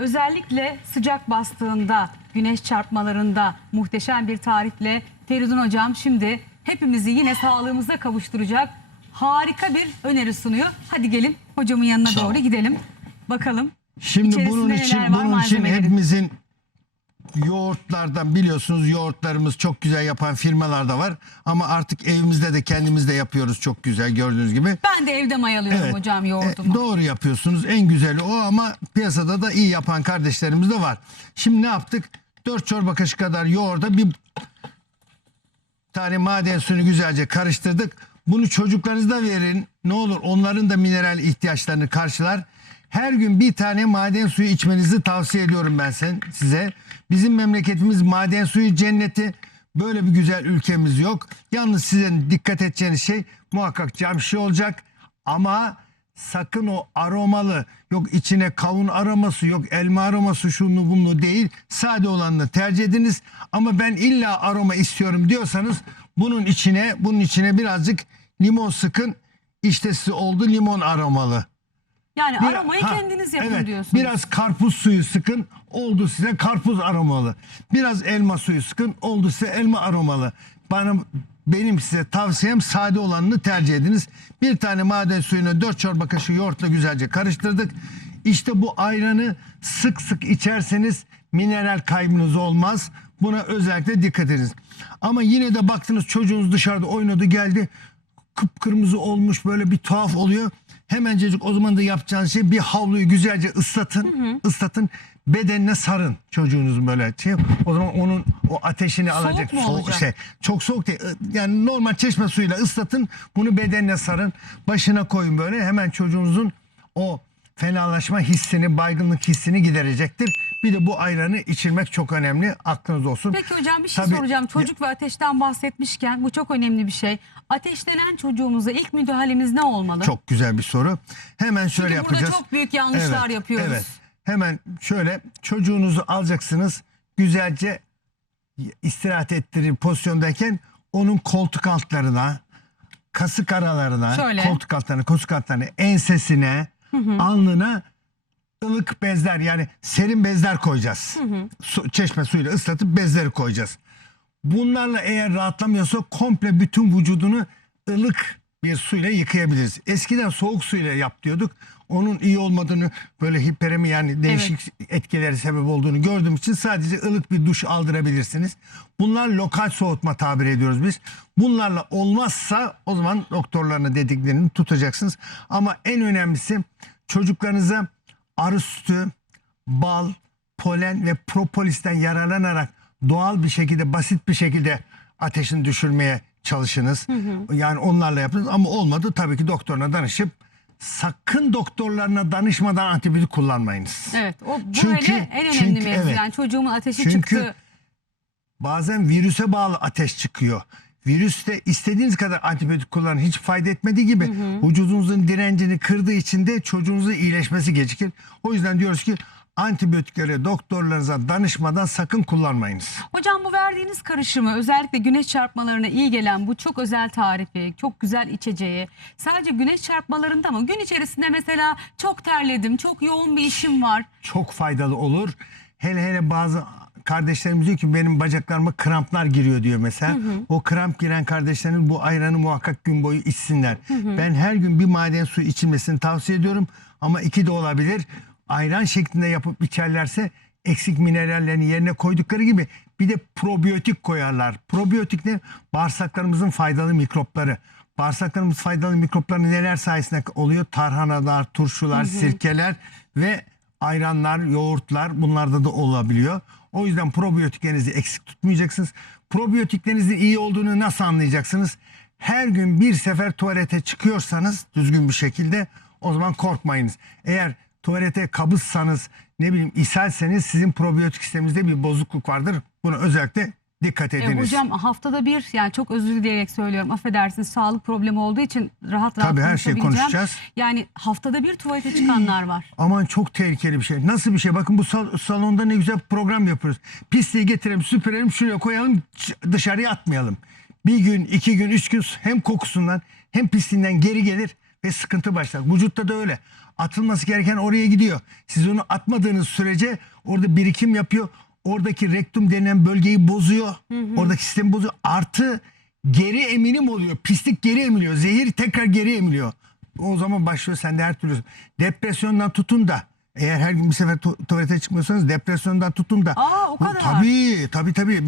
özellikle sıcak bastığında, güneş çarpmalarında muhteşem bir tarifle Feridun Hocam şimdi hepimizi yine sağlığımıza kavuşturacak harika bir öneri sunuyor. Hadi gelin hocamın yanına doğru gidelim. Bakalım. Şimdi İçerisinde bunun için neler var bunun için malzemelerin? hepimizin yoğurtlardan biliyorsunuz yoğurtlarımız çok güzel yapan firmalar da var ama artık evimizde de kendimiz de yapıyoruz çok güzel gördüğünüz gibi. Ben de evde mayalıyorum Evet. hocam E, yoğurdumu. doğru yapıyorsunuz. En güzeli o ama piyasada da iyi yapan kardeşlerimiz de var. Şimdi ne yaptık? 4 çorba kaşığı kadar yoğurda bir tane maden suyunu güzelce karıştırdık. Bunu çocuklarınıza verin. Ne olur onların da mineral ihtiyaçlarını karşılar. Her gün bir tane maden suyu içmenizi tavsiye ediyorum ben sen, size. Bizim memleketimiz maden suyu cenneti. Böyle bir güzel ülkemiz yok. Yalnız size dikkat edeceğiniz şey muhakkak cam şişe olacak. Ama sakın o aromalı yok içine kavun aroması yok elma aroması şunu bunu değil sade olanını tercih ediniz ama ben illa aroma istiyorum diyorsanız bunun içine bunun içine birazcık limon sıkın işte size oldu limon aromalı. Yani ha, kendiniz yapın evet, diyorsunuz. Biraz karpuz suyu sıkın oldu size karpuz aromalı. Biraz elma suyu sıkın oldu size elma aromalı. Bana benim size tavsiyem sade olanını tercih ediniz. Bir tane maden suyunu 4 çorba kaşığı yoğurtla güzelce karıştırdık. İşte bu ayranı sık sık içerseniz mineral kaybınız olmaz. Buna özellikle dikkat ediniz. Ama yine de baktınız çocuğunuz dışarıda oynadı geldi kıpkırmızı olmuş böyle bir tuhaf oluyor. Hemencecik o zaman da yapacağınız şey bir havluyu güzelce ıslatın. ıslatın bedenine sarın çocuğunuzun böyle şey. O zaman onun o ateşini alacak. mu olacak? şey, çok soğuk değil. Yani normal çeşme suyuyla ıslatın. Bunu bedenine sarın. Başına koyun böyle. Hemen çocuğunuzun o fenalaşma hissini, baygınlık hissini giderecektir. Bir de bu ayranı içirmek çok önemli. Aklınız olsun. Peki hocam bir şey Tabii- soracağım. Çocuk ve ateşten bahsetmişken bu çok önemli bir şey. Ateşlenen çocuğumuza ilk müdahalemiz ne olmalı? Çok güzel bir soru. Hemen şöyle Çünkü burada yapacağız. çok büyük yanlışlar yapıyoruz. Evet. Hemen şöyle çocuğunuzu alacaksınız. Güzelce istirahat ettirir pozisyondayken onun koltuk altlarına, kasık aralarına, Şöyle. koltuk altlarına, kasık altlarına, ensesine, alnına ılık bezler yani serin bezler koyacağız. Su, çeşme suyuyla ıslatıp bezleri koyacağız. Bunlarla eğer rahatlamıyorsa komple bütün vücudunu ılık bir suyla yıkayabiliriz. Eskiden soğuk suyla yap diyorduk. Onun iyi olmadığını böyle hiperemi yani değişik etkileri sebep olduğunu gördüğüm için sadece ılık bir duş aldırabilirsiniz. Bunlar lokal soğutma tabir ediyoruz biz. Bunlarla olmazsa o zaman doktorlarına dediklerini tutacaksınız. Ama en önemlisi çocuklarınıza arı sütü, bal, polen ve propolisten yararlanarak doğal bir şekilde basit bir şekilde ateşini düşürmeye çalışınız. Yani onlarla yapınız ama olmadı tabii ki doktoruna danışıp sakın doktorlarına danışmadan antibiyotik kullanmayınız. Evet. O bu Çünkü- hele en önemli çünkü mevzu. evet. Yani çocuğumun ateşi Çünkü çıktı. Bazen virüse bağlı ateş çıkıyor. Virüste istediğiniz kadar antibiyotik kullanın hiç fayda etmediği gibi vücudunuzun direncini kırdığı için de çocuğunuzun iyileşmesi gecikir. O yüzden diyoruz ki antibiyotikleri doktorlarınıza danışmadan sakın kullanmayınız. Hocam bu verdiğiniz karışımı özellikle güneş çarpmalarına iyi gelen bu çok özel tarifi, çok güzel içeceği sadece güneş çarpmalarında mı? Gün içerisinde mesela çok terledim, çok yoğun bir işim var. Çok faydalı olur. Hele hele bazı kardeşlerimiz diyor ki benim bacaklarıma kramplar giriyor diyor mesela. O kramp giren kardeşlerimiz bu ayranı muhakkak gün boyu içsinler. Ben her gün bir maden suyu içilmesini tavsiye ediyorum. Ama iki de olabilir. Ayran şeklinde yapıp içerlerse eksik minerallerini yerine koydukları gibi bir de probiyotik koyarlar. Probiyotik ne? Bağırsaklarımızın faydalı mikropları. Bağırsaklarımız faydalı mikropları neler sayesinde oluyor? Tarhanalar, turşular, sirkeler ve ayranlar, yoğurtlar bunlarda da olabiliyor. O yüzden probiyotiklerinizi eksik tutmayacaksınız. Probiyotiklerinizin iyi olduğunu nasıl anlayacaksınız? Her gün bir sefer tuvalete çıkıyorsanız düzgün bir şekilde o zaman korkmayınız. Eğer tuvalete kabızsanız ne bileyim ishalseniz sizin probiyotik sisteminizde bir bozukluk vardır. Buna özellikle dikkat E, ediniz. hocam haftada bir yani çok özür dileyerek söylüyorum affedersiniz sağlık problemi olduğu için rahat rahat Tabii her şeyi konuşacağız. Yani haftada bir tuvalete çıkanlar var. Aman çok tehlikeli bir şey. Nasıl bir şey? Bakın bu sal- salonda ne güzel program yapıyoruz. Pisliği getirelim, süpürelim, şuraya koyalım, dışarıya atmayalım. Bir gün, iki gün, üç gün hem kokusundan hem pisliğinden geri gelir ve sıkıntı başlar. Vücutta da öyle. Atılması gereken oraya gidiyor. Siz onu atmadığınız sürece orada birikim yapıyor. Oradaki rektum denen bölgeyi bozuyor. Oradaki sistemi bozuyor. Artı geri eminim oluyor. Pislik geri emiliyor. Zehir tekrar geri emiliyor. O zaman başlıyor sende her türlü. Depresyondan tutun da eğer her gün bir sefer tu- tuvalete çıkmıyorsanız depresyondan tutun da. Aa, o kadar. Tabii tabii tabii.